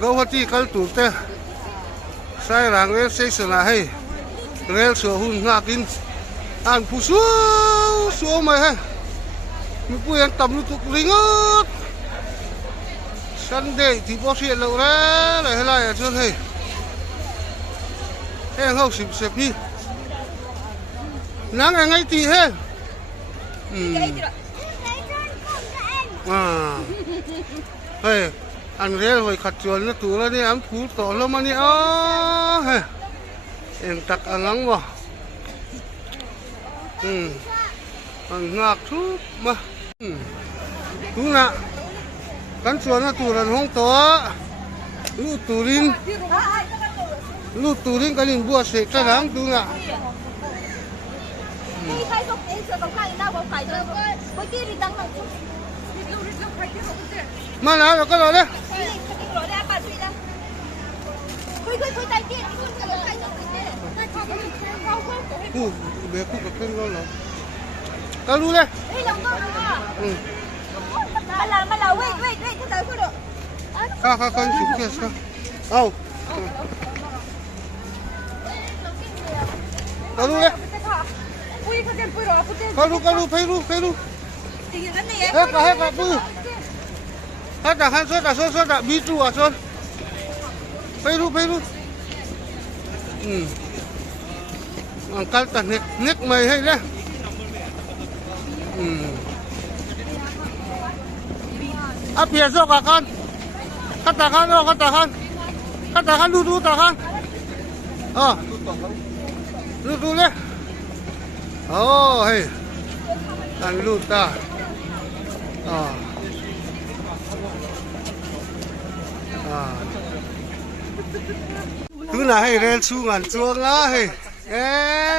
Gawati kaltulte sai rang rel sesona hai rel so hun ngakin an pusu so mai hai mi pu yang tam lu tuk ringot Sunday thì bó xịn lậu ra lại hay lại ở trên này heng hậu xịp xịp đi nắng ngày ngay tì hết hey ăn rễ rồi khát chuồn nó tủ ra đi ám phú tổ lắm anh hey em tắc ăn nắng vào ăn ngạc chút mà đúng nè kan chuan na turan hong to lu turin kalin bua se ka rang tu nga ma na ka lo le be ku ka ken lo lo ka lu le Malah, wait, cái tới có được. Con chụp kia sao? Đâu? Đâu luôn đấy. Con lu, phải lu. Hết cả bu. Hết cả sốt đã bí chu à sốt. Phải lu. Cái tận nét mày hay đấy. Áp phía sau cả con. Cắt tahan lu tahan. Lu le. Hey. Tan lu ta. Thứ nào hay rel su ngàn chuông á hey.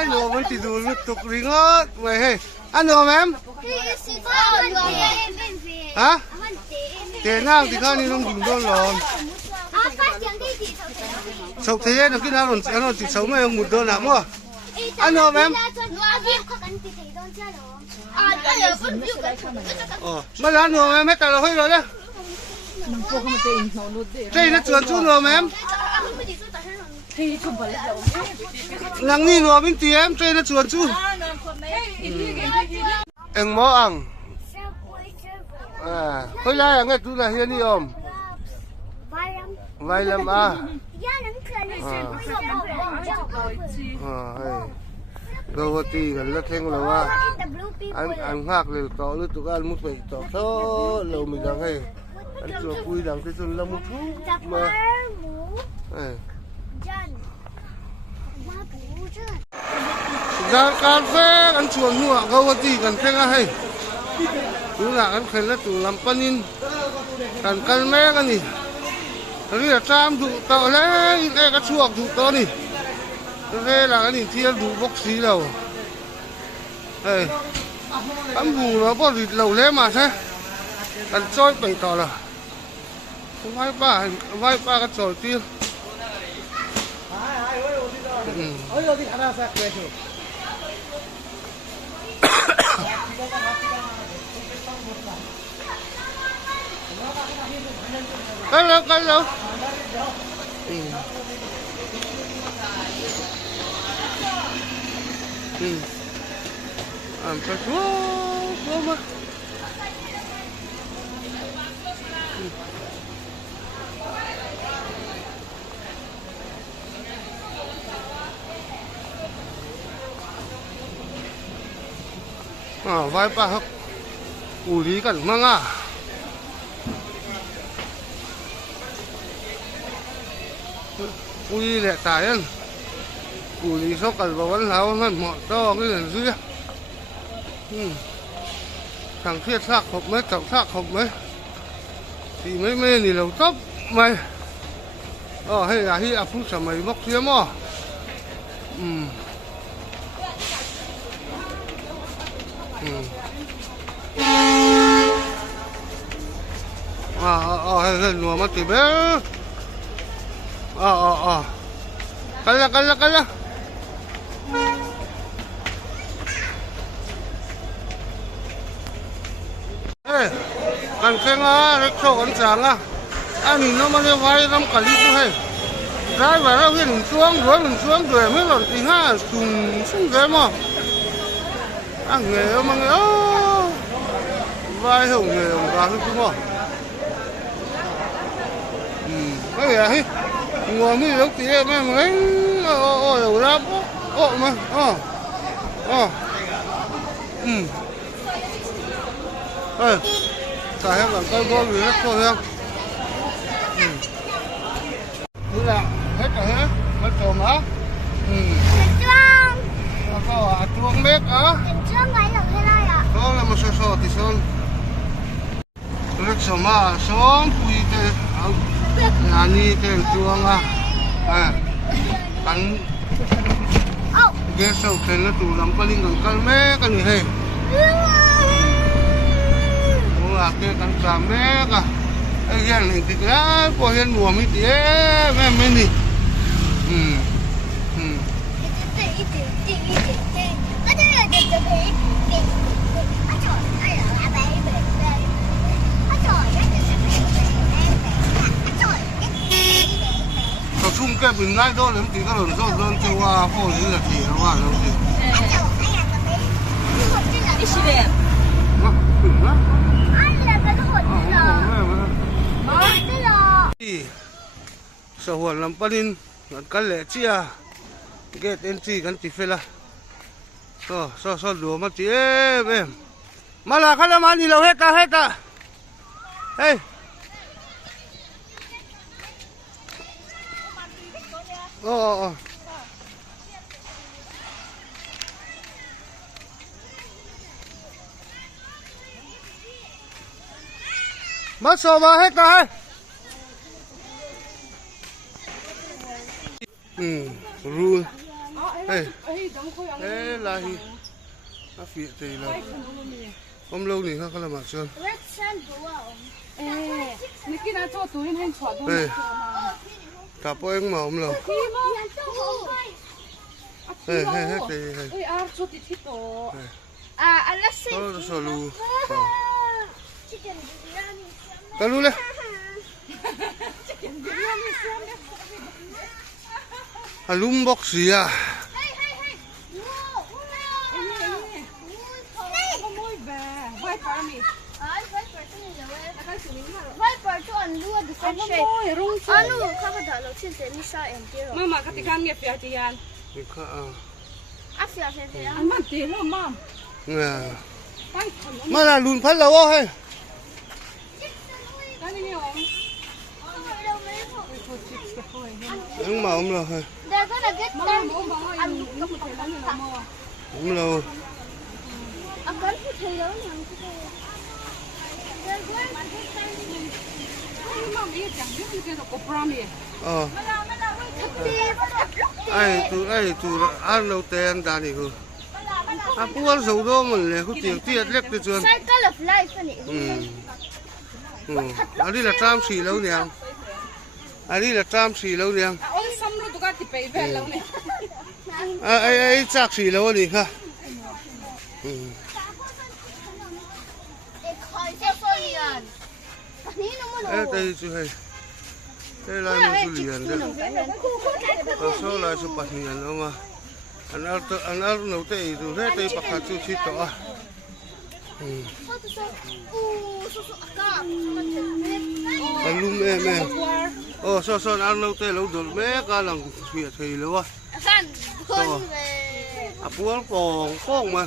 Nó vẫn chỉ đủ lướt tục ringot vậy hey. Ăn được không em? Hả? Để nang thì con đi không dùng đâu rồi. Sầu thế nó cái nào nó chỉ sống mấy ông một đôi lắm à? Ăn không em? Mà ăn được em hết cả rồi hơi rồi đấy. Đây nó chuồn chút rồi em. Nắng đi rồi bên tí em, đây nó chuồn chút. Em mó ăn. Hồi nay nghe chú là hiền đi om. Vài lắm à. Đâu thì gần lát thêm là anh hạcเลยต่อหรือตัวกันมุดไปต่อโซ่เราไม่ดังให้อันตัวคุยดังที่สุดเรามุดมาการเฟ่กันชวนหัวเขาว่าตีกันเพ่งให้ดูหลักกันเข็นแล้วตัวลำปนินกันแม่กันนี่เรียกตามถูกต่อแล้วอีกก็ช่วงถูกต่อนี่เรียกหลักกันนี่เที่ยวดูบ็อกซี่เราทำหูเราพอดีเราเล่มาใช่กันจอยไปต่อละไหว้ป้ากันจอยตีกันแล้วไปทั่วมาไหว้ป้าครับอูรีกันมั่งอ่ะอูรีแหละตายอันอูรีชกกันบอกวันแล้วมันเหมาะต้องนี่เหรอซื้อทางเทียดซากขบไหมจับซากขบไหมทีไม่นี่เราต๊อบไหมให้อาพูดสมัยบอกเสียมั้งให้เห็นหัวมันติดเบ้กันละกันแข่งเล็กโชกันจาง อันนี้น้องมาเรียกไว้น้ำกะลิตัวให้ได้มาแล้วเห็นช่วงด้วยไม่หล่นตีห้าสุ่มเลยมั้งอันเงี้ยมันเงี้ยไว้หงเงี้ยมันการขึ้นมั้งไม่เหรอฮิงัวมีลูกตีแม่มันอยู่รับมาแต่ให้หลังก็บ่มีแล้วก็เฮียนี่แหละhết rồi hết mất rồi mà Trương có chuông biết hả Trương lấy được cái này ạ đó là một số thì son rất số mà son pui thế nhà ni thế chuông à cắn cái sầu thế nó tụ lắm cái linh còn cắn mé cái gì hết là cái cắn cà mé cảไอ้เหี้ยนี่ติแล้วพอเห็นหัวมิติแม่ไม่นี่เขาชุ่มแก้เป็นไล่โดนเลยตีก็หล่นโดนเจ้าว่าพ่อหรือละทีแล้วว่าแล้วที一起的มาถึงนะสหวนลำปนินกันแหละเชียเกตเอ็นซีกันติเฟล่ะซอดูมาจีเบ้มาละกันละมานี่เราเฮตาเฮ้ยมาสอบมาเฮตารู้เฮ้ยลาฮีอาฟิเตยเราผมเล่านี่เขาละมาชน你给他做抖音很传统的ถ้าพ่อเองมาผมเราเฮ้啊做的挺多อันละสิสอรู้กันรู้เลยลุมบอกเสีย妈妈，看你看你表姐呀？你看啊，慢点了妈。มาละลุนพันแล้ววะเฮ้ยยังมาผมเราเฮ้ยผมเราไอ้ตัวอันเราเต้นดานี่คือพวกเราโดนมันเลยเขาเตียงเตี้ยเล็กตัวจนอันนี้ละ3-4แล้วเนี่ยอันนี้ละ3-4แล้วเนี่ยไอ้จาก4แล้วนี่ค่ะแต่จุให้ได้ลายมันสุริยันเด้อโซ่ลายสุปัตนิยันเอามาอันนั้นเราเตะดูได้เตะปากกาจุชิตต่อลุมแม่โซ่อันเราเตะเราโดนแม่กำลังเสียทีแล้ววะปวดป้องมา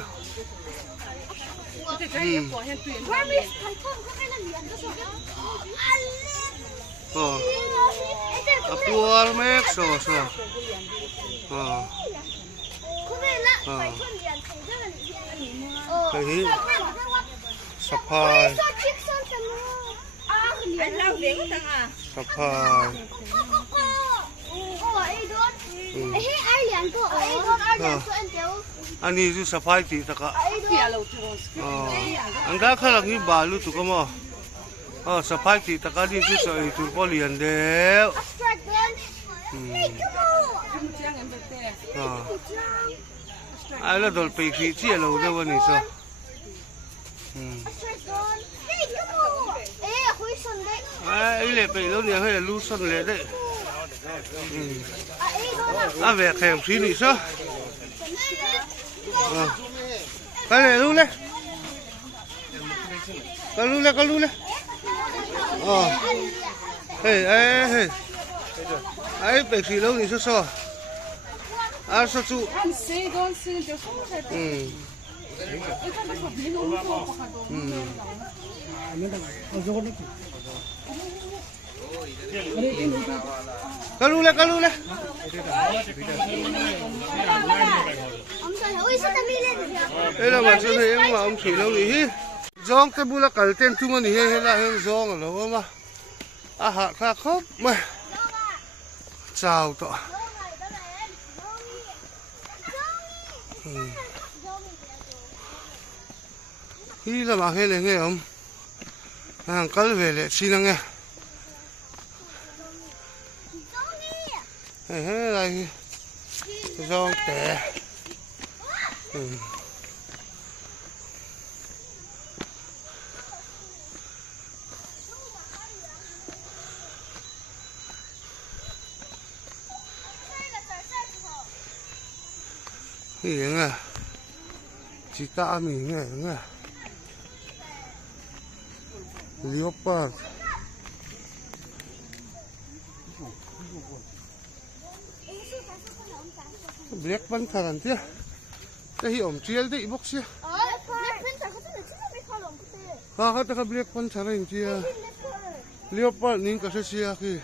ปวดแม่โซ่สะพายอันนี้คือสะพายตีตะกะอันก็ข้างหลังนี้บาลูตุกมั้งสะพายตีตะกะนี่คือสอยตุลปอเลียนเดียวแล้วโดนไปขี้เชี่ยเราด้วยวันนี้ซะ ai lệ bị lâu nhiều hay là lu sân lệ đấy về kèm xí nị sao cái này lu lên cái lu lên ấy bị xí lâu nị sao sao chú An se don se de so se. Cái lu lên đây là mà chơi thế mà ông chỉ lâu đi giông cái bu là cởi tên chung mà đi hay là hay giông ở đâu mà hạ khá khóc mà chào tọ khi là mà hay là nghe ông hàng cởi về lại xin nghe hay là giông tẻ Hiền à, chị ta mình nghe à, leopard, black panther anh chứ, cái hiệu ông chia đi bốc xia, cái cái black panther anh chứ, leopard nín cái xia khi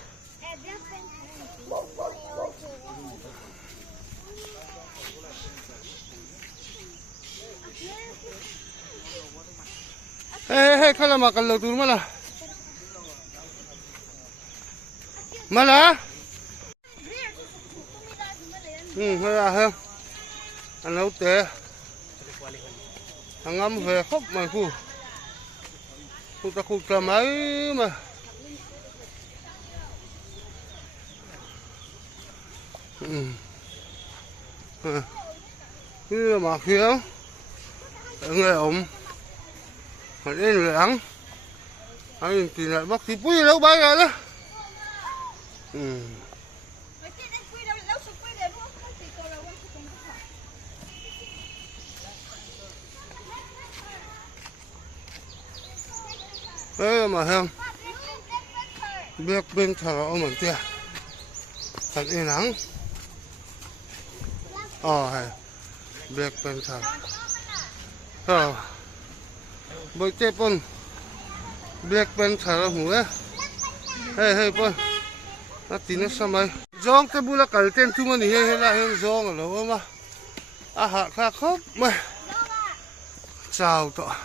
Hey, kala makalog tu malah. Malah? Malah ha. Anh nấu té. Anh ngâm về khóc mà khu. Khu ta khu ta mấy mà. Như mà khiếu. Nghe ổng. Mà đến người ăn anh thì lại bác thì bui đâu bay rồi đó đấy mà không biết bên thờ ông mình kia thật yên nắng hay biết bên thờ bơi chơi pon black panther hùa hey pon nó tin nó sao mày giông cái bu là cởi tên chung mà đi hay là hay giông ở đâu mà hạ khá khóc mà chào tọ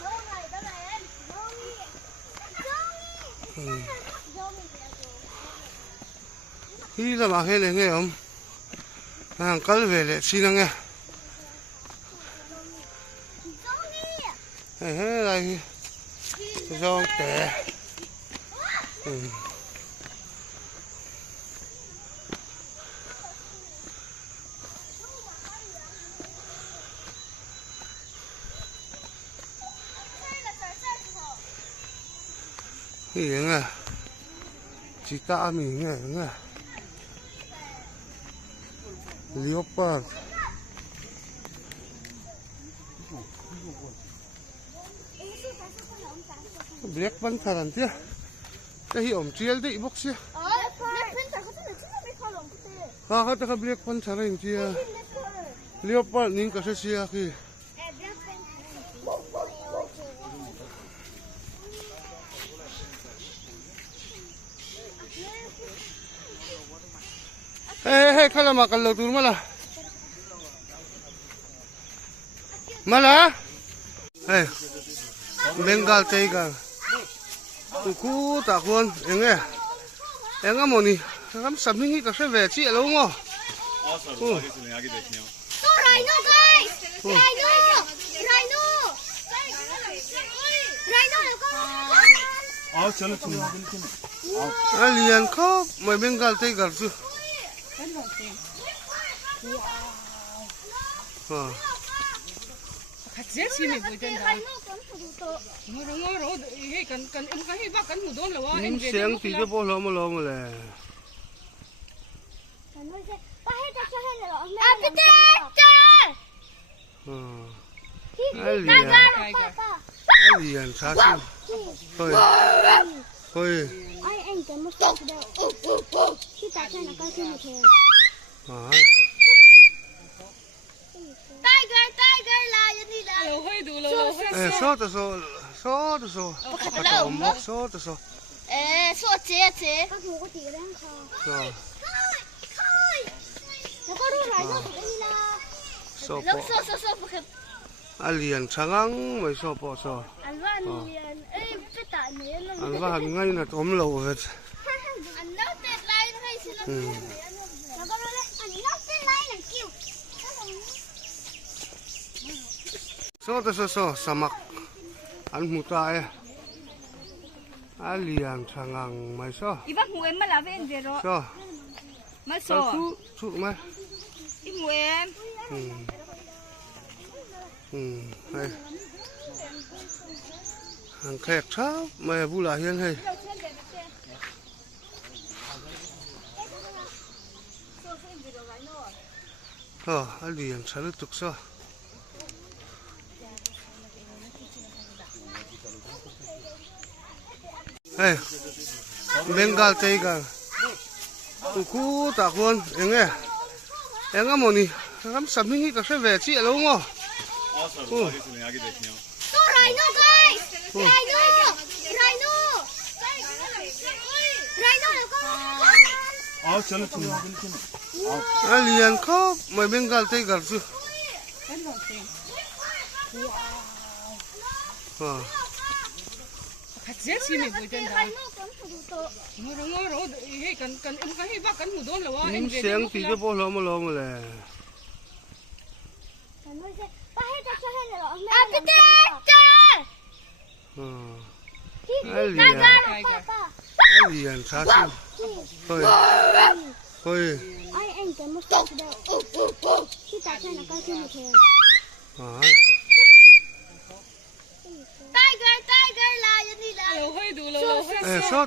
khi là mà hay là nghe không hàng cởi về lại xin nghe hay là giông tẻ hiền à chị ta mình nghe à leopard black panther anh chứ cái hiệu ông chia đi bốc xia cái black panther anh chứ leopard nín cái xia khi hey kala makalog tu malah hey Bengal tiger ku ta khuôn em nghe moni em sắm hình cái xe về chị lâu ngô Rhino guys Rhino liền khóc mày Bengal tiger chứ Katze si mi boy den da. Ngoro he kan em ka he ba kan mu don lo wa en เสียงที่จะบ่ล้อมาเลย Alien sasin. Thôi. Thôi. Ai anh cái mất đâu. Khi ta chơi nó coi phim một thường. Tiger là gì đi là. Lo hoi du lo hoi. So. So. So chế. Các mũ có tí đang kho. So. Nó có đôi lại nó đi là. So. So. Alien changang mai so po so. Alvan alien. Cái tạ này nó. Alvan ngay na tom lo hết. Anh nó tên lại nó hay xin nó. Nó có đôi anh nó tên lại là kêu. So samak an mutai alien changang mai so Ibak mu em mala ven zero. so Ma so. chu mai I mu em. Hay hàng khẹt sao mày bu lại hiên hay alien sao được tục sao hey Bengal tiger ku ta kon enge moni ram samhingi ka se ve chi lo ngo So rhino guys. Rhino là con. चलो alien khóc mày Bengal tiger chứ Katze si mi boy den da. Ngoro he kan em ka he ba kan mu don lo wa en xiang thì cho bố lo mà lè alien sasin thôi Ai anh cái mất đâu. Khi ta chơi nó coi phim một thường. Tiger là gì đi là. Lo hoi du lo hoi. so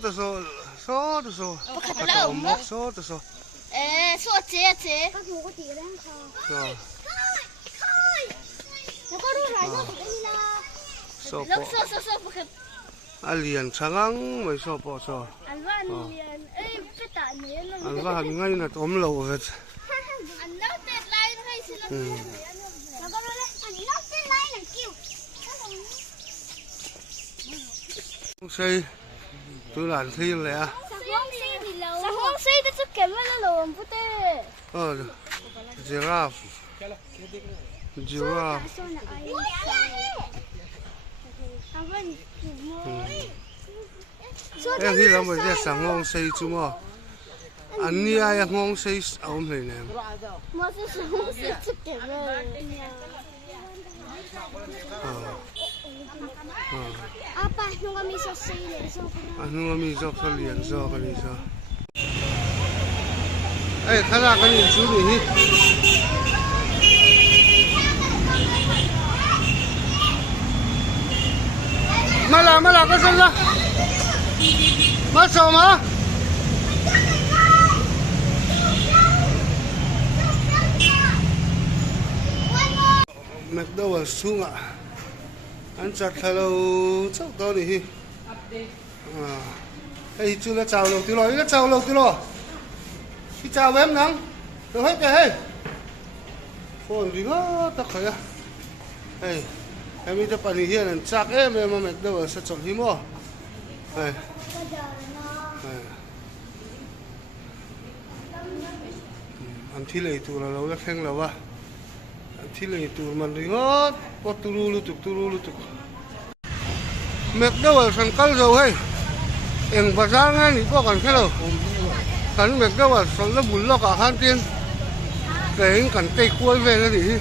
So chế. Các mũ có tí đang kho. Nó có đôi lại nó đi là. so So. alien changang mai so po so Alvan alien. Cái tạ này nó. alvan ngay na tom lo hết Anh nó tên lại nó hay xin nó. Nó có đôi anh nó tên lại là kêu. xây tôi làm thi lẽ Sa hoang say đó chứ kém nó lồm phụ tê. giraffe em khi làm cái sang ngon xây chú mò anh ni ai ngon xây ống này nè Mà sao sa hoang say chứ kém nó. Apa nung kami sa say so. anh ngon mi dọc sa liền so cái gì so ấy khá là cái nhìn chú này mà là cái gì đó mà sao mà McDowell xuống ạ anh chặt hello cháu to đi hey chú là chào lâu tí rồi cái chào lâu tí rồi cái chào em nắng được hết rồi hey phone gì đó tao khởi à hey em đi tập đi hiện là chắc em mà McDowell sẽ chọn hiếm không hey anh thi lấy tụ là lâu là khen lâu à anh thi lấy tụ mình đi hết có tụ lu tục McDowell sang call rồi hey em bắt ra ngay thì có cần cái đâu cần McDowell sang nó bún lo cả han tiền cái cần tây cuối về là gì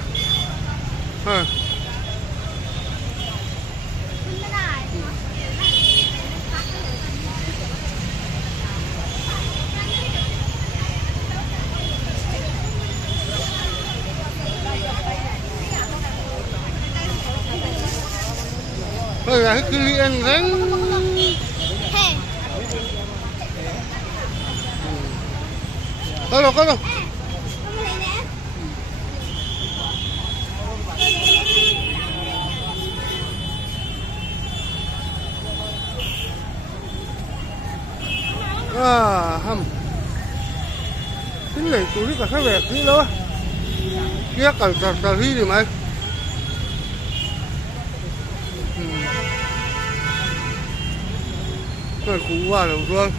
là cái liền rắn Hè. có đâu Không lấy nè. hầm cái này tụi nó cả cái vẻ tí đó kia cả cả đi thì mày cái cú qua được rồi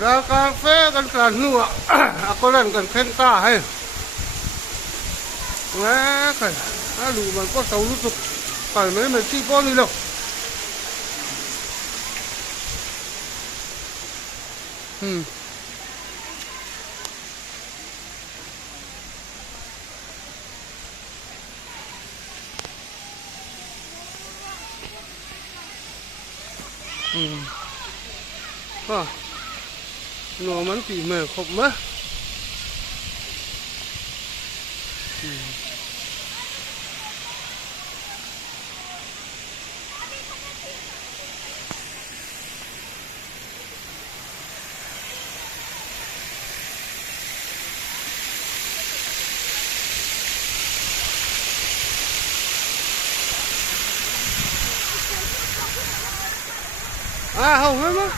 ra cà phêกันกันนัวako rinกันkenta hay Quá khởi đủ bằng có 6 lúc tục phải mấy mình chi con đi đâu nó mắn chỉ mề khóc mất không hết mất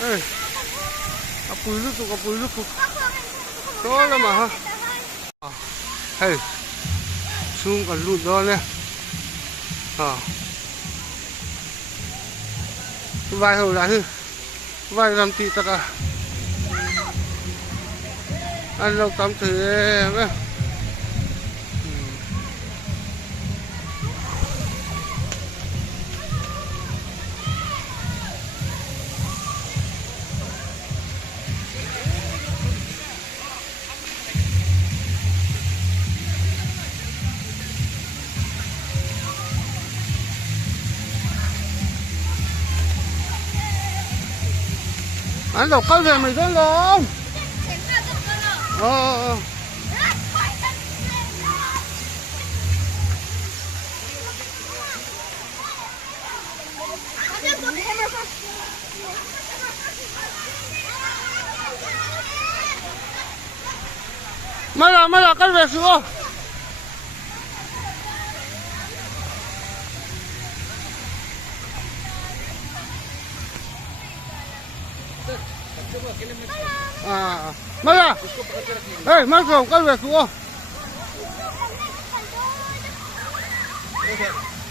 ê apui lu tu đó là mà ha hey xuống cả lụt đó nè vài hồi lại vài làm tí tất cả ăn lâu tắm thì em anh đọc câu về mày rất không? Mày là câu về sữa. Maya, hey, masuk kan besok.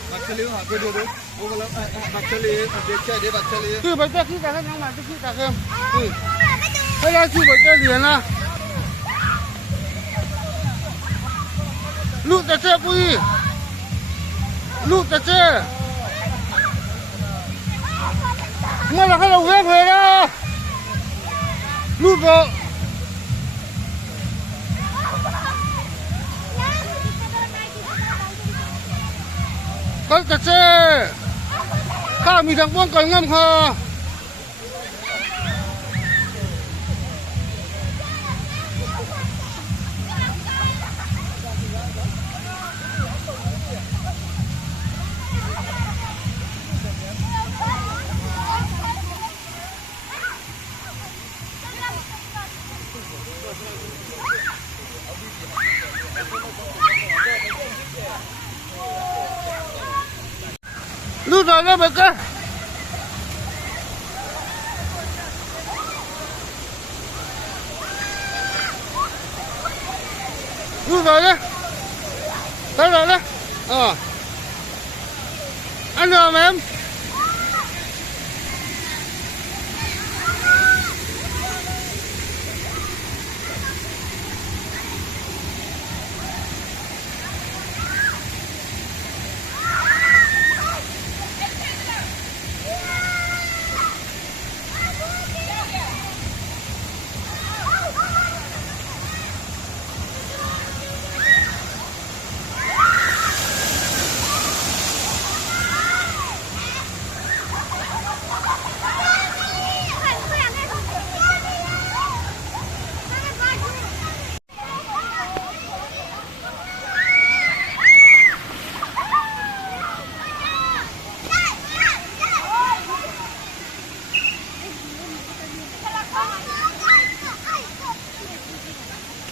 Actually, aku dulu. Oh, kalau actually, baca dia baca dia. Tu baca kita kan yang mati kita kan. Hey, tu baca dia na. Lu tak cek pui. Lu tak cek. Mana kalau web hera. Lu tu. Con cà chêข้ามีทางป้องกันง่ำค่ะLu dah lah mereka. Lu dah lah. Dah lah. Anda mem.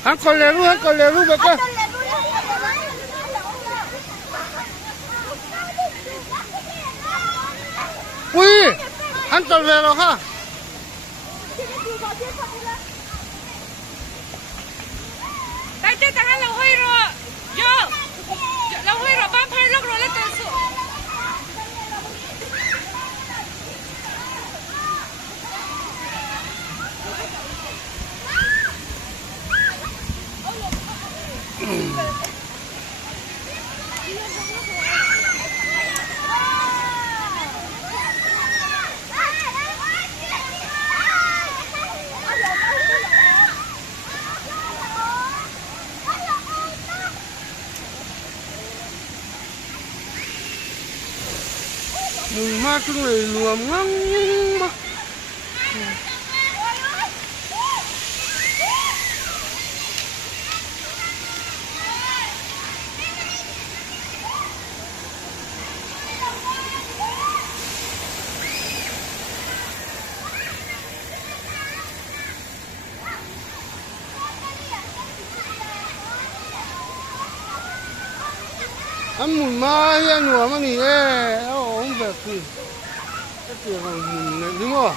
หันคนเร็วไปก็ปุ้ยหันตัวเร็วแล้วค่ะ但这当然老会了，有，老会了，帮拍肉了了真是。มึงมาจังเลยรวมงั้งมาอันหมุนมาเฮียหนัวมันนี่เอาแบบคือก็เกี่ยวกับหมุนเลยนึกว่า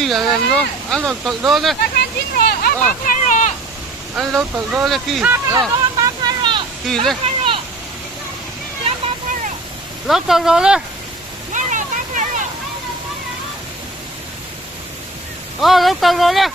กี่อย่างนั้นเนาะอันเราตัดโดนเลยอันเราตัดโดนเลยกี่เลยเราตัดโดนเลยเราตัดโดนเลย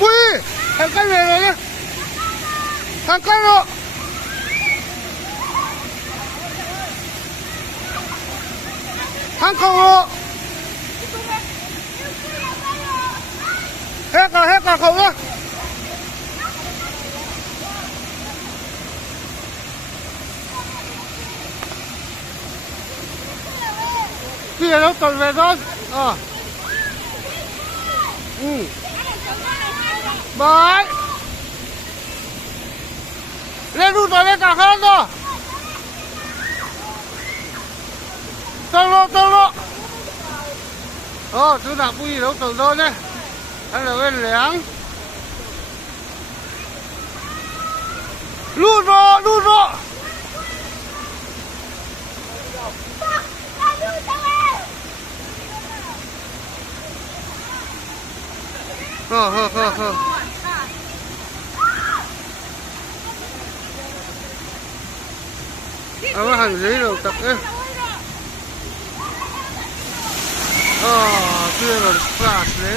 ปุ้ยทางกันเลยเนี่ยทางกันเลยทางเขาเฮ้ยเขาเลยที่เราตัดเลยนะบายเล่นดูตัวเล็กกันครับเนาะตั้งโลตัวหนักปุ้ยเราตัดโดนเนี่ยอันเราเล่นเหลียงลูดโรเอามาหั่นเลยเราตักเพื่อเราพลาดเลย